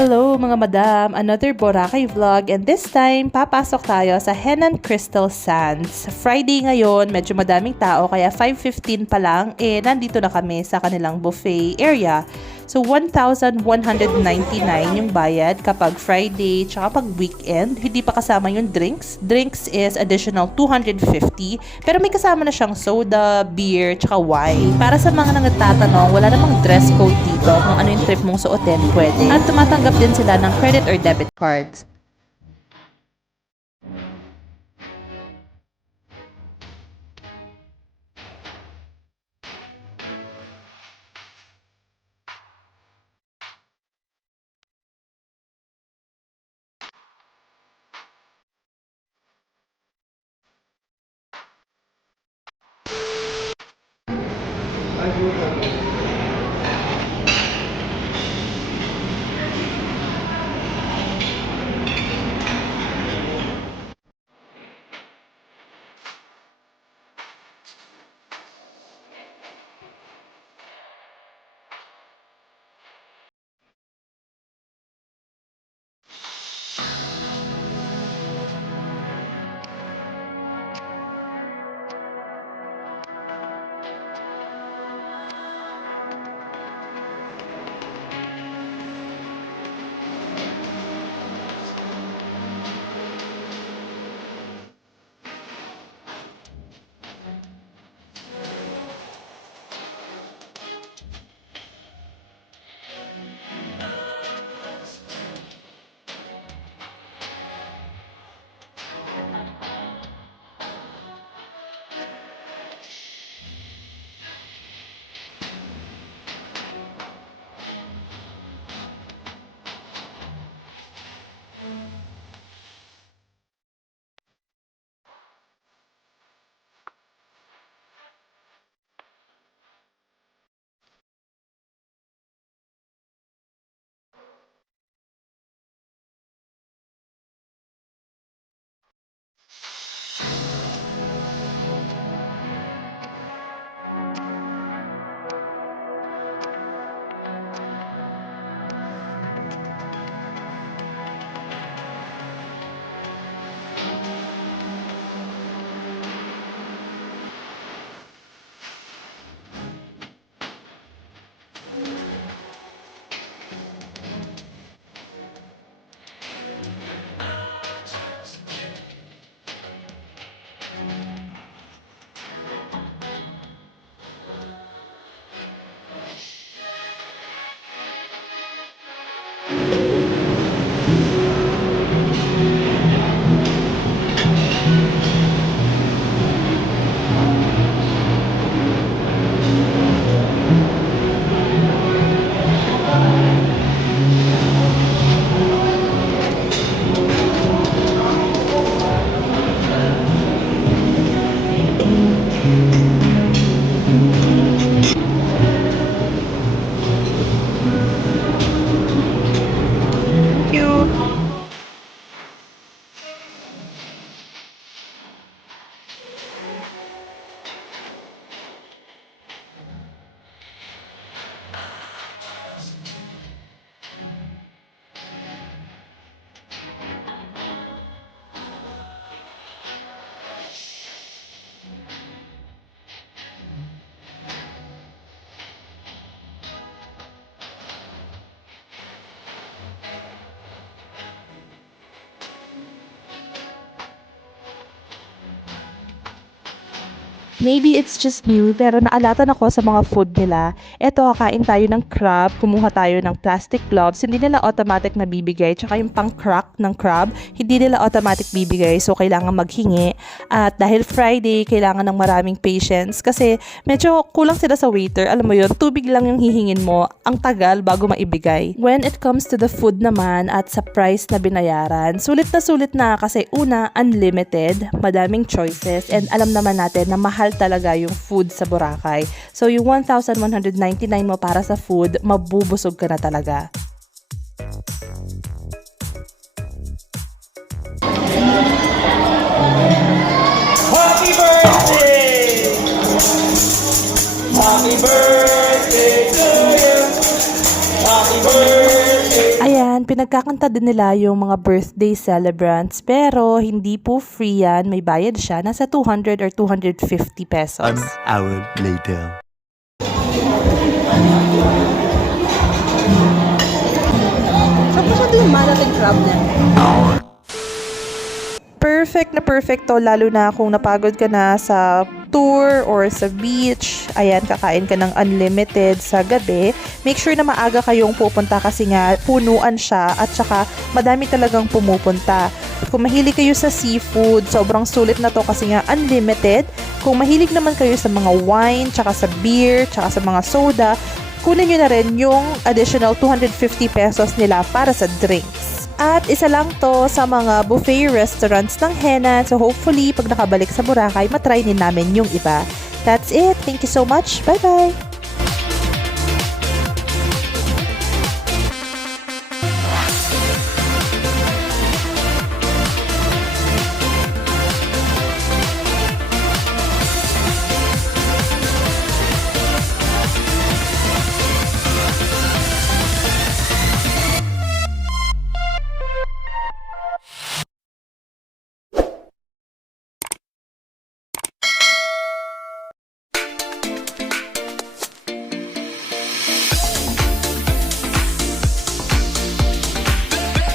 Hello mga madam! Another Boracay vlog and this time papasok tayo sa Henan Crystal Sands. Friday ngayon, medyo madaming tao kaya 5:15 pa lang nandito na kami sa kanilang buffet area. So 1,199 yung bayad kapag Friday tsaka pag weekend. Hindi pa kasama yung drinks. Drinks is additional 250 pero may kasama na siyang soda, beer tsaka wine. Para sa mga nagtatanong, wala namang dress code dito. Kung ano yung trip mong suotin, pwede. At tumatanggap din sila ng credit or debit cards. Maybe it's just new, pero naalatan ako sa mga food nila. Eto, kakain tayo ng crab, kumuha tayo ng plastic gloves, hindi nila automatic na bibigay, tsaka yung pang-crack ng crab, hindi nila automatic bibigay, so kailangan maghingi. At dahil Friday, kailangan ng maraming patience, kasi medyo kulang sila sa waiter, alam mo yun, tubig lang yung hihingin mo, ang tagal bago maibigay. When it comes to the food naman, at sa price na binayaran, sulit na kasi una, unlimited, madaming choices, and alam naman natin na mahal talaga yung food sa Boracay. So yung 1,199 mo para sa food, mabubusog ka na talaga. Happy birthday! Happy birthday to you! Happy birthday! pinagkakanta din nila yung mga birthday celebrants pero hindi po free yan, may bayad siya, nasa 200 or 250 pesos. An hour later. Tapos ito yung malaking crab na. Perfect na perfect to, lalo na kung napagod ka na sa tour or sa beach. Ayan, kakain ka ng unlimited sa gabi. Make sure na maaga kayong pupunta kasi nga punuan siya at saka madami talagang pumupunta. Kung mahilig kayo sa seafood, sobrang sulit na to kasi nga unlimited. Kung mahilig naman kayo sa mga wine, tsaka sa beer, tsaka sa mga soda, kunin nyo na rin yung additional 250 pesos nila para sa drinks. At isa lang to sa mga buffet restaurants ng Henan. So hopefully, pag nakabalik sa Boracay, matry din namin yung iba. That's it. Thank you so much. Bye-bye!